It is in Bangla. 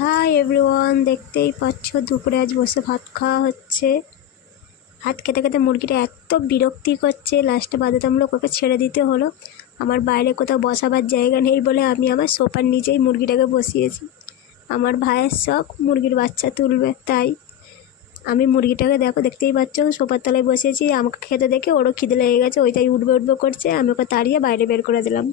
হাই এভরিওয়ান, দেখতেই পাচ্ছ দুপুরে আজ বসে ভাত খাওয়া হচ্ছে। ভাত খেতে খেতে মুরগিটা এত বিরক্তি করছে, লাস্টে বাধ্যতামূলক ওকে ছেড়ে দিতে হলো। আমার বাইরে কোথাও বসাবার জায়গা নেই বলে আমি আমার সোফার নিচেই মুরগিটাকে বসিয়েছি। আমার ভাইয়ের শখ মুরগির বাচ্চা তুলবে, তাই আমি মুরগিটাকে দেখতেই পাচ্ছ সোফার তলায় বসিয়েছি। আমাকে খেতে দেখে ওরও খিদে লেগে গেছে, ওইটাই উঠবে করছে। আমি ওকে তাড়িয়ে বাইরে বের করে দিলাম।